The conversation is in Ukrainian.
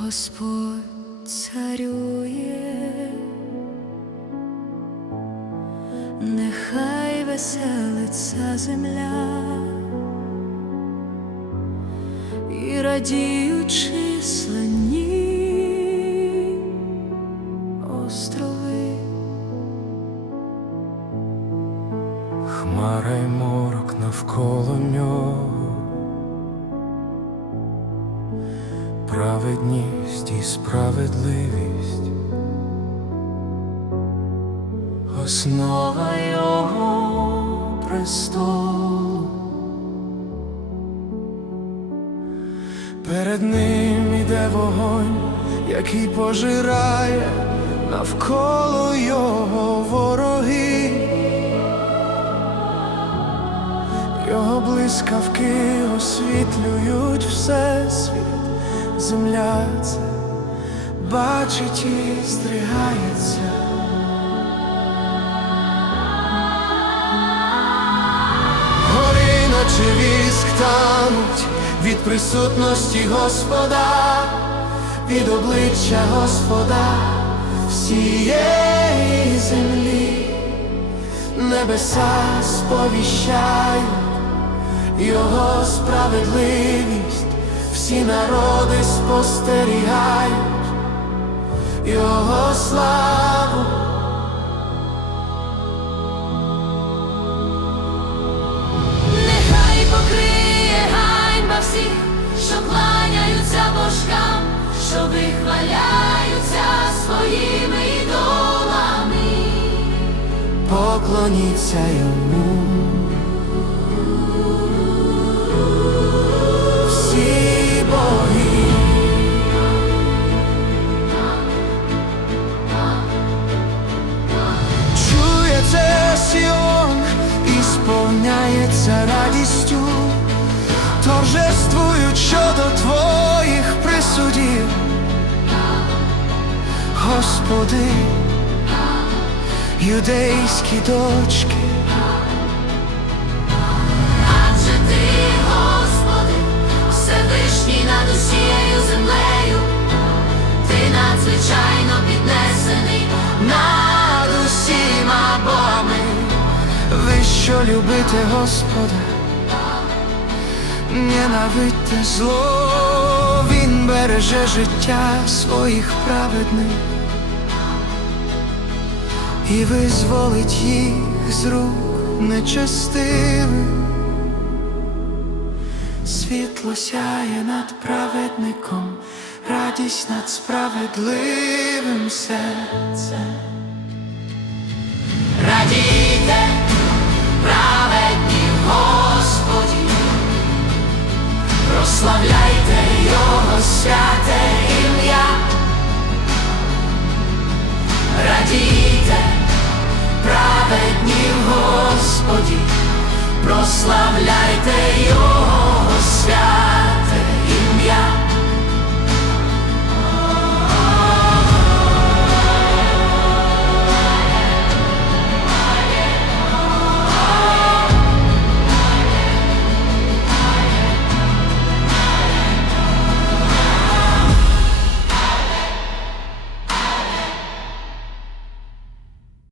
Господь царює, нехай веселиться земля. І радіють численні острови. Хмара й морок навколо нього, праведність і справедливість, основа його престолу. Перед ним іде вогонь, який пожирає навколо його вороги. Його блискавки освітлюють всесвіт, земля це бачить і здригається. Гори, наче віск тануть від присутності Господа, від обличчя Господа всієї землі небеса сповіщають Його справедливість, всі народи спостерігають Його славу. Нехай покриє ганьба всіх, що кланяються божкам, що вихваляються своїми ідолами. Поклоніться йому. Сповняється радістю, торжествують щодо твоїх присудів, Господи юдейські дочки, любите Господа, ненавидьте зло, Він береже життя своїх праведних і визволить їх з рук нечестивих. Світло сяє над праведником, радість над справедливим серцем. Прославляйте Його святе ім'я. Радійте,